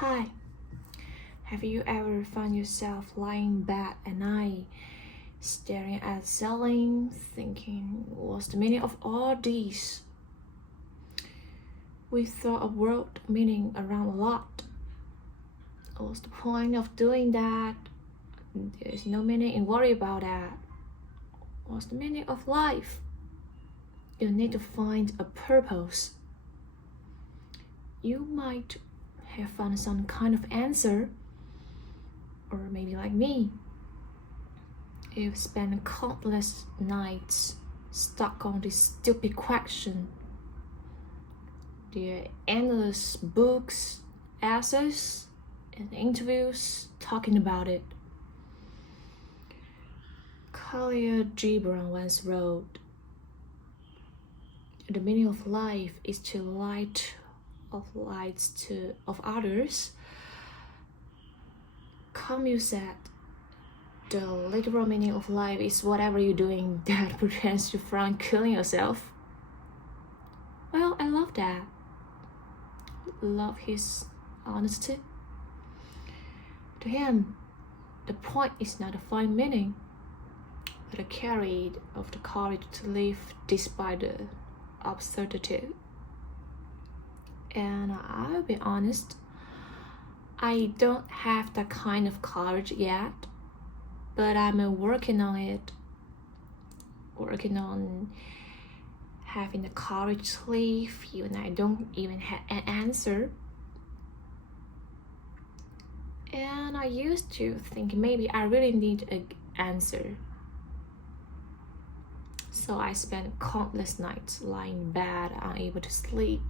Hi, have you ever found yourself lying in bed at night, staring at the ceiling, thinking, what's the meaning of all this? We throw a word meaning around a lot. What's the point of doing that? There's no meaning in worry about that. What's the meaning of life? You need to find a purpose. You might have found some kind of answer, or maybe like me, you've spent countless nights stuck on this stupid question. There are endless books, essays, and interviews talking about it. Khalil Gibran once wrote, "The meaning of life is to light of others." Camus said, "The literal meaning of life is whatever you're doing that prevents you from killing yourself." Well, I love that. Love his honesty. To him, the point is not to find meaning, but to carry of the courage to live despite the absurdity. And I'll be honest, I don't have that kind of courage yet, but I'm working on it. Working on having the courage to live even I don't even have an answer. And I used to think maybe I really need an answer. So I spent countless nights lying in bed, unable to sleep,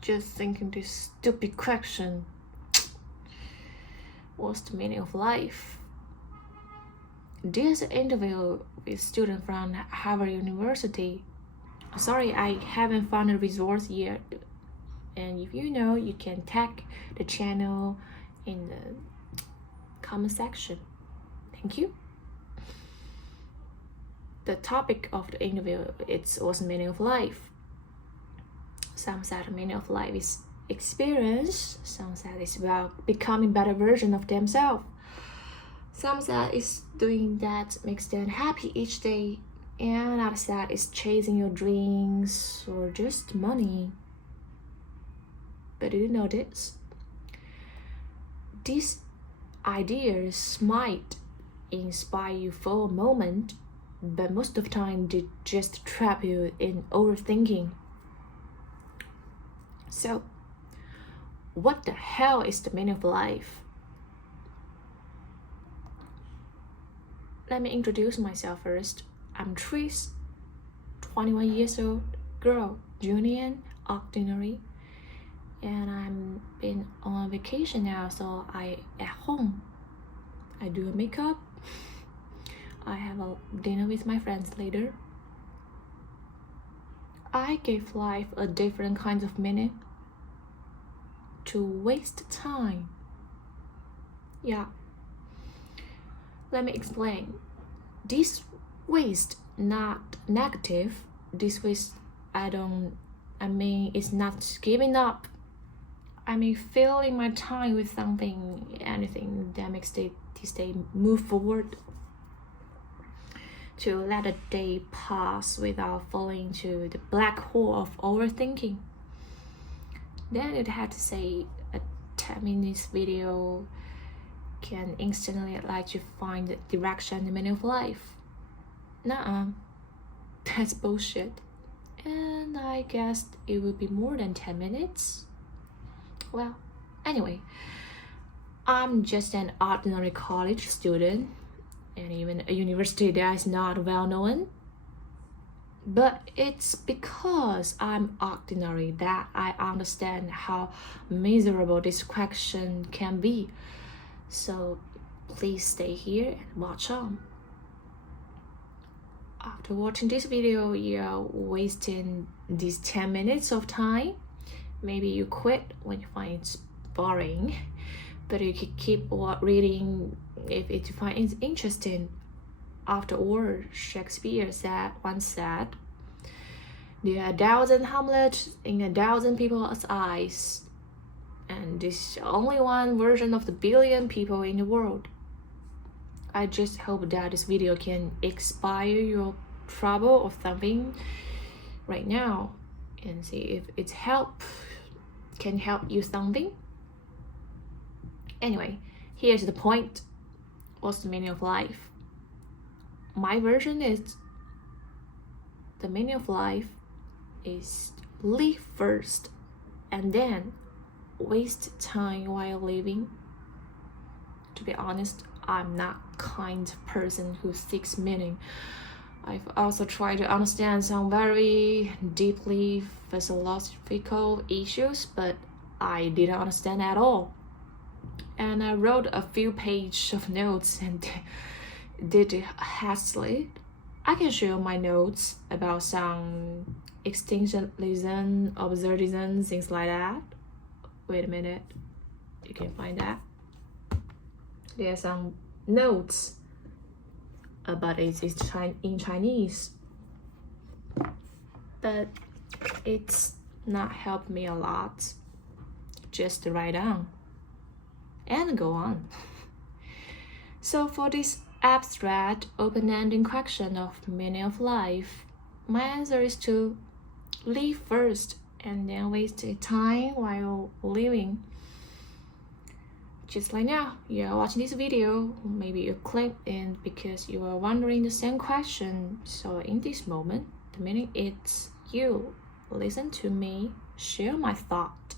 just thinking this stupid question. What's the meaning of life? This interview with a student from Harvard University. Sorry, I haven't found a resource yet. And if you know, you can tag the channel in the comment section. Thank you. The topic of the interview was the meaning of life. Some said the meaning of life is experience. Some said it's about becoming a better version of themselves. Some said it's doing that makes them happy each day. And others said it's chasing your dreams or just money. But do you know this? These ideas might inspire you for a moment, but most of the time they just trap you in overthinking. So, what the hell is the meaning of life? Let me introduce myself first. I'm Tris, 21 years old, girl, Julian, ordinary, and I'm been on vacation now, so I at home. I do a makeup. I have a dinner with my friends later. I gave life a different kind of meaning. To waste time. Yeah. Let me explain. This waste not negative. This waste it's not giving up. I mean filling my time with anything that makes this day move forward. To let a day pass without falling into the black hole of overthinking. Then it had to say a 10 minutes video can instantly let you find the direction and meaning of life. Nuh-uh, that's bullshit. And I guess it would be more than 10 minutes. Well, anyway, I'm just an ordinary college student, and even a university that is not well known. But it's because I'm ordinary that I understand how miserable this question can be. So please stay here and watch on. After watching this video, you're wasting these 10 minutes of time. Maybe you quit when you find it boring, but you can keep reading if you find it interesting. After all, Shakespeare once said, "There are 1,000 Hamlets in 1,000 people's eyes, and this is only one version of the billion people in the world. I just hope that this video can inspire your trouble or something right now, and see if it's can help you something. Anyway, here's the point. What's the meaning of life? My version is the meaning of life is live first and then waste time while living. To be honest, I'm not kind of person who seeks meaning. I've also tried to understand some very deeply philosophical issues, but I didn't understand at all. And I wrote a few pages of notes and did it hastily. I can share my notes about some extinctionism, absurdism, things like that. Wait a minute, you can find that. There are some notes, but it's in Chinese. But it's not helped me a lot. Just to write down and go on. So for this abstract, open-ended question of meaning of life, my answer is to live first and then waste time while living. Just like now, you are watching this video, maybe you click in because you are wondering the same question. So in this moment, the meaning is you listen to me, share my thought.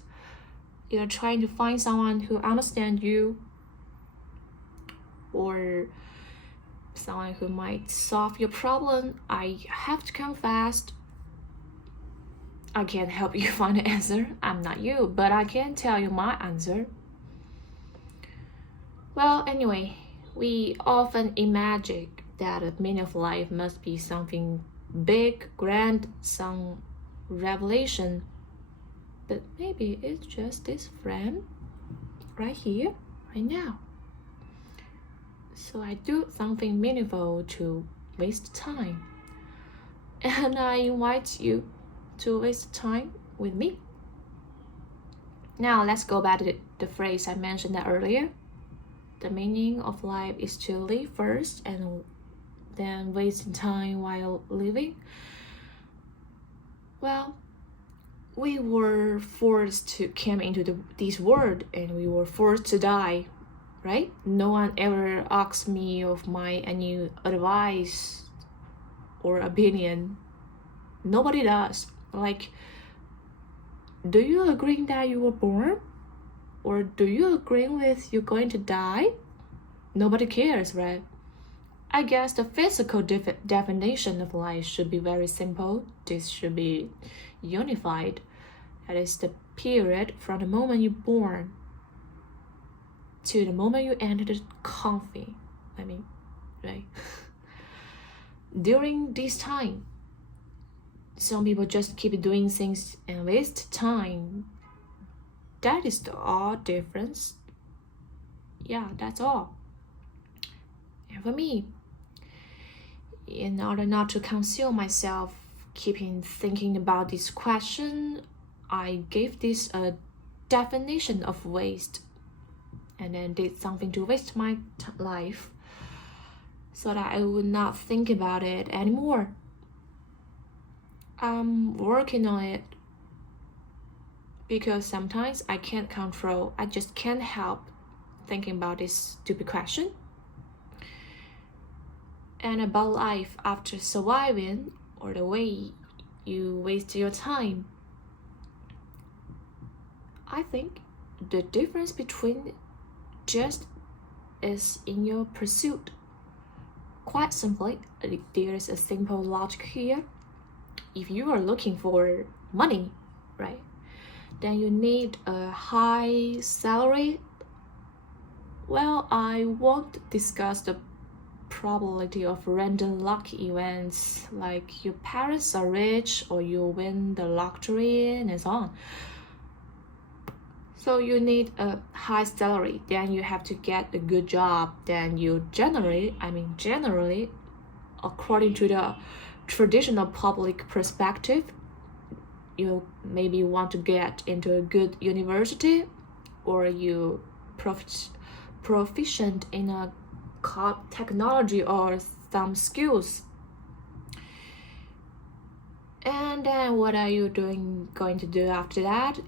You're trying to find someone who understands you, or someone who might solve your problem. I have to confess, I can't help you find the answer. I'm not you, but I can tell you my answer. Well, anyway, we often imagine that the meaning of life must be something big, grand, some revelation. But maybe it's just this friend right here, right now. So I do something meaningful to waste time. And I invite you to waste time with me. Now let's go back to the phrase I mentioned earlier. The meaning of life is to live first and then wasting time while living. Well, we were forced to come into this world and we were forced to die, right? No one ever asks me of my any advice or opinion. Nobody does. Like, do you agree that you were born? Or do you agree with you're going to die? Nobody cares, right? I guess the physical definition of life should be very simple. This should be unified. That is the period from the moment you're born to the moment you enter the coffin. Right? During this time, some people just keep doing things and waste time. That is the all difference. Yeah, that's all. And for me, in order not to conceal myself, keeping thinking about this question, I gave this a definition of waste and then did something to waste my life so that I would not think about it anymore. I'm working on it because sometimes I just can't help thinking about this stupid question. And about life after surviving, or the way you waste your time. I think the difference between just is in your pursuit. Quite simply, there is a simple logic here. If you are looking for money, right, then you need a high salary. Well, I won't discuss the probability of random luck events like your parents are rich or you win the lottery and so on. So you need a high salary, then you have to get a good job, then you generally, according to the traditional public perspective, you maybe want to get into a good university, or you proficient in a technology or some skills. And then what are you going to do after that?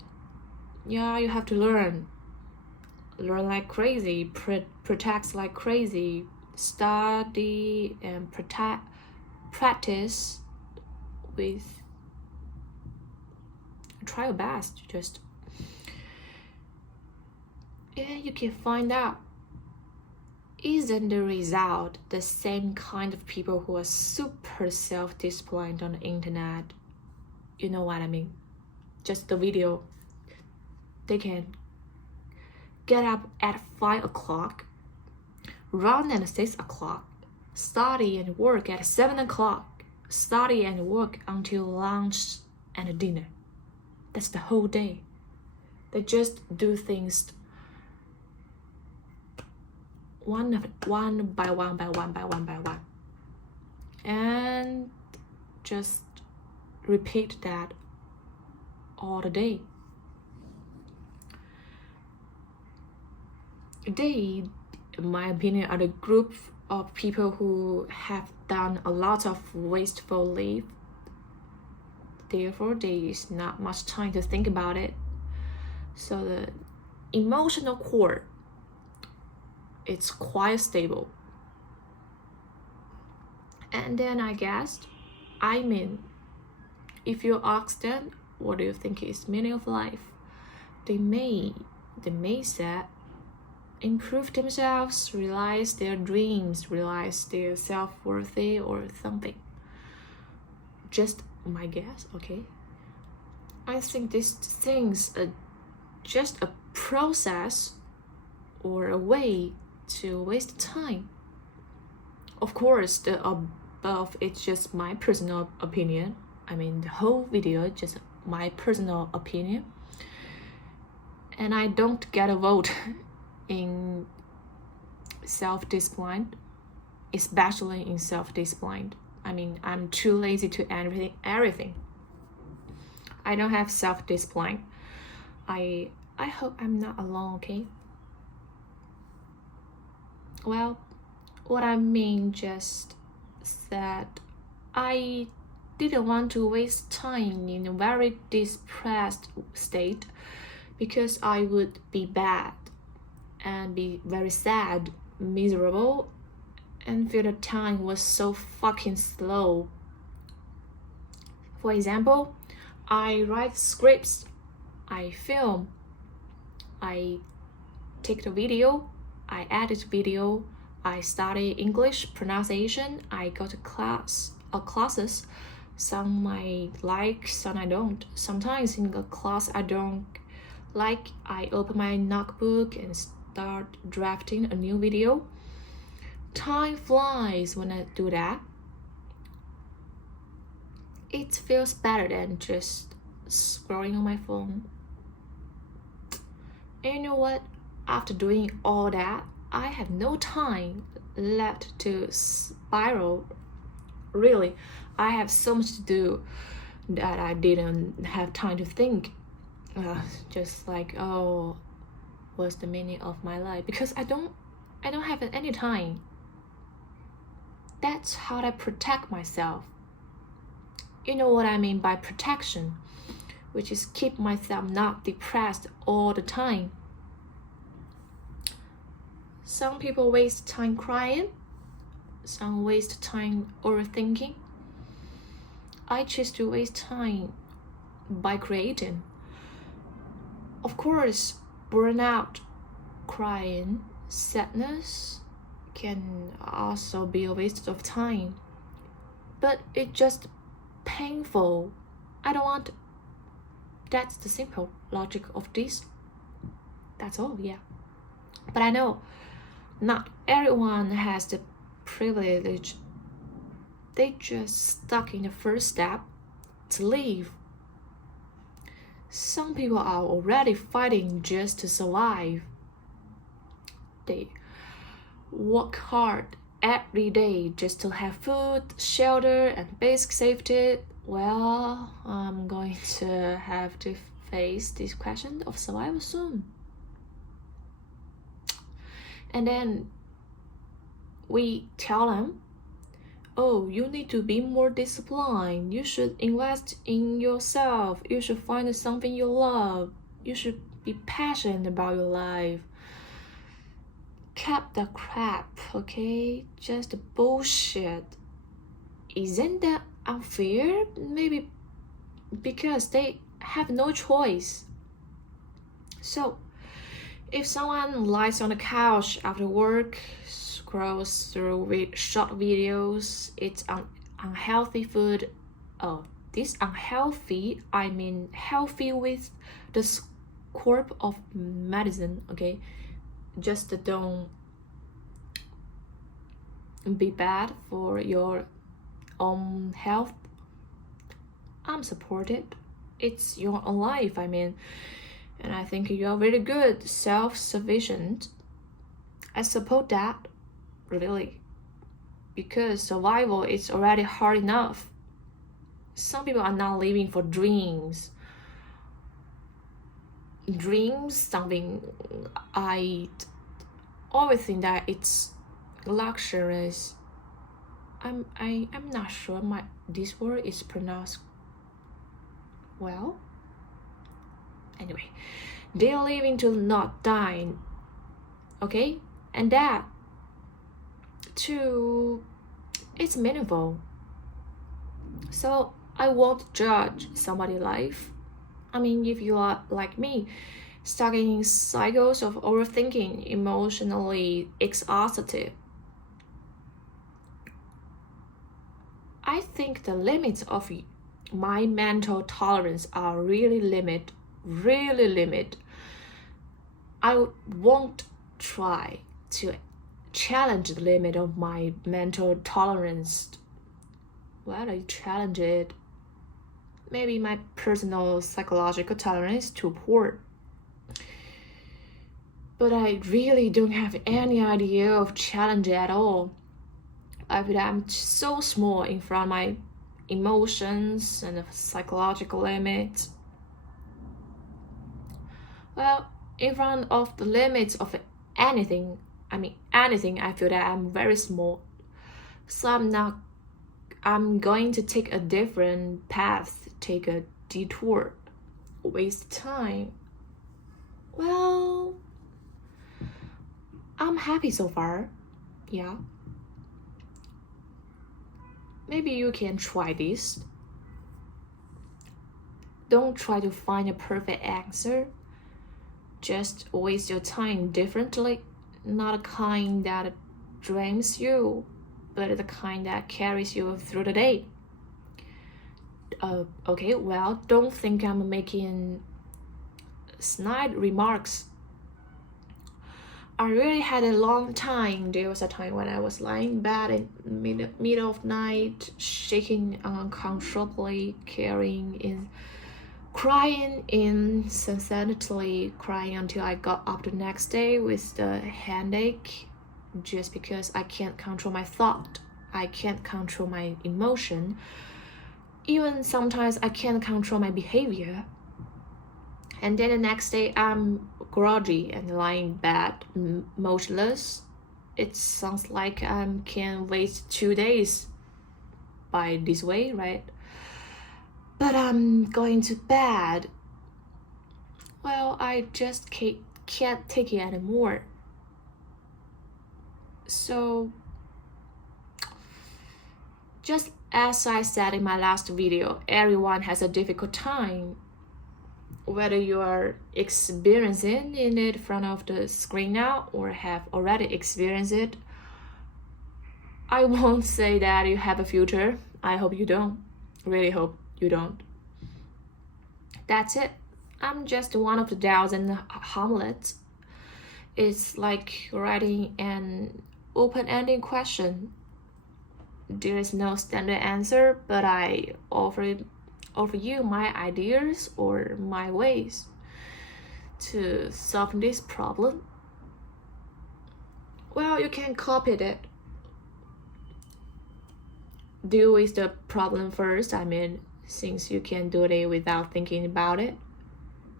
Yeah, you have to learn like crazy, protect like crazy, study and practice with, try your best. Just you can find out, isn't the result the same kind of people who are super self-disciplined on the internet? You know what I mean? Just the video, they can get up at 5 o'clock, run at 6 o'clock, study and work at 7 o'clock, study and work until lunch and dinner. That's the whole day. They just do things one by one, and just repeat that all the day. They, in my opinion, are the group of people who have done a lot of wasteful life. Therefore, there is not much time to think about it. So the emotional core, it's quite stable. And then if you ask them, what do you think is meaning of life? They may say, improve themselves, realize their dreams, realize their self-worthy or something. Just my guess, okay? I think these things are just a process or a way to waste time. Of course, the above it's just my personal opinion. I mean, the whole video is just my personal opinion. And I don't get a vote in self-discipline, especially in self-discipline. I mean, I'm too lazy to everything. I don't have self-discipline. I hope I'm not alone, okay? Well, what I mean just that I didn't want to waste time in a very depressed state, because I would be bad and be very sad, miserable, and feel the time was so fucking slow. For example, I write scripts, I film, I take the video, I edit video, I study English pronunciation, I go to classes. Some I like, some I don't. Sometimes in a class I don't like, I open my notebook and start drafting a new video. Time flies when I do that. It feels better than just scrolling on my phone. And you know what? After doing all that, I have no time left to spiral. Really, I have so much to do that I didn't have time to think. Just like, oh, what's the meaning of my life? Because I don't have any time. That's how I protect myself. You know what I mean by protection, which is keep myself not depressed all the time. Some people waste time crying, some waste time overthinking. I choose to waste time by creating. Of course, burnout, crying, sadness can also be a waste of time, but it's just painful. I don't want. That's the simple logic of this. That's all, yeah. But I know not everyone has the privilege. They just stuck in the first step to leave. Some people are already fighting just to survive. They work hard every day just to have food, shelter, and basic safety. Well, I'm going to have to face this question of survival soon. And then we tell them, oh, you need to be more disciplined. You should invest in yourself. You should find something you love. You should be passionate about your life. Cut the crap, okay? Just bullshit. Isn't that unfair? Maybe because they have no choice. So, if someone lies on the couch after work, scrolls through short videos, eats unhealthy food, this unhealthy, I mean healthy with the scope of medicine, okay? Just don't be bad for your own health. I'm supported. It's your own life, I mean. And I think you're very good, self-sufficient. I support that, really. Because survival is already hard enough. Some people are not living for dreams. Dreams, something I always think that it's luxurious. I'm not sure this word is pronounced well. Anyway, they're living to not die. Okay? And that too, it's meaningful. So I won't judge somebody's life. I mean, if you are like me, stuck in cycles of overthinking, emotionally exhausted, I think the limits of my mental tolerance are really limit. I won't try to challenge the limit of my mental tolerance. Well, I challenge it. Maybe my personal psychological tolerance is too poor. But I really don't have any idea of challenge at all. I feel I'm so small in front of my emotions and the psychological limits. Well, in front of the limits of anything, I feel that I'm very small. So I'm going to take a different path, take a detour, waste time. Well, I'm happy so far. Yeah. Maybe you can try this. Don't try to find a perfect answer. Just waste your time differently, not a kind that drains you, but the kind that carries you through the day. Okay, well, don't think I'm making snide remarks. I really had a long time. There was a time when I was lying in bed in middle of night, shaking uncontrollably, crying incessantly, crying until I got up the next day with the headache, just because I can't control my thought. I can't control my emotion. Even sometimes I can't control my behavior. And then the next day I'm groggy and lying in bed, motionless. It sounds like I can waste 2 days by this way, right? But I'm going to bed. Well, I just can't take it anymore. So, just as I said in my last video, everyone has a difficult time. Whether you are experiencing it in front of the screen now or have already experienced it, I won't say that you have a future. I hope you don't. Really hope you don't. That's it. I'm just one of the thousand Hamlets. It's like writing an open-ended question. There is no standard answer, but I offer you my ideas or my ways to solve this problem. Well, you can copy it. Deal with the problem first. Since you can do it without thinking about it,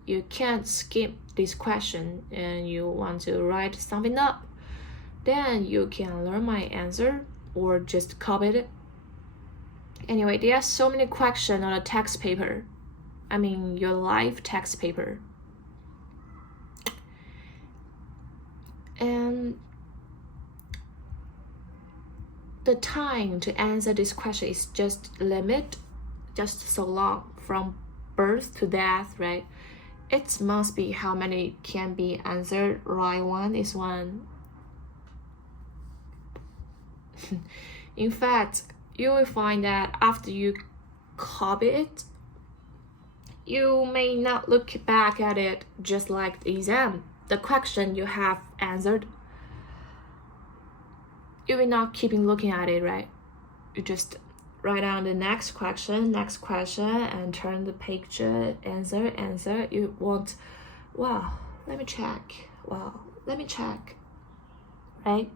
you can't skip this question and you want to write something up. then you can learn my answer or just copy it. Anyway, there are so many questions on a text paper. I mean, your life text paper. And the time to answer this question is just so long, from birth to death, right? It must be how many can be answered. Right one is one. In fact, you will find that after you copy it, you may not look back at it just like the exam, the question you have answered. You will not keep looking at it, right? You just write down the next question, and turn the page, answer. You want, wow, let me check, right?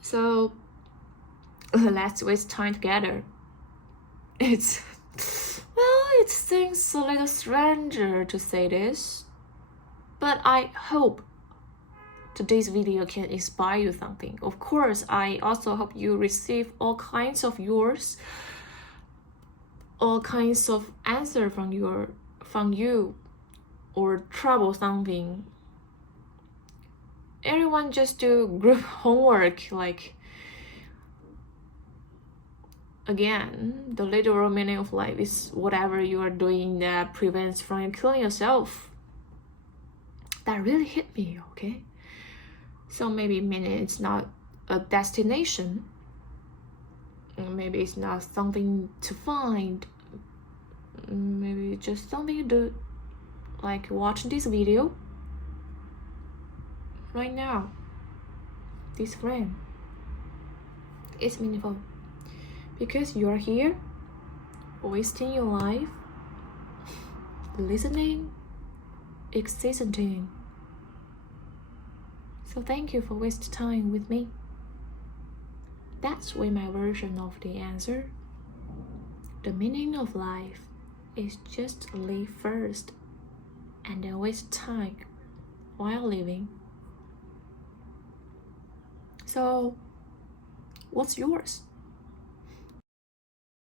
So let's waste time together. It seems a little stranger to say this, but I hope today's video can inspire you something. Of course, I also hope you receive all kinds of answer from you, or trouble something. Everyone just do group homework, like, again, the literal meaning of life is whatever you are doing that prevents from you killing yourself. That really hit me, okay? So maybe meaning it's not a destination. Maybe it's not something to find. Maybe it's just something you do, like watching this video right now. This frame is meaningful because you are here wasting your life listening, existing. So thank you for wasting time with me. That's way my version of the answer. The meaning of life is just live first and then waste time while living. So what's yours?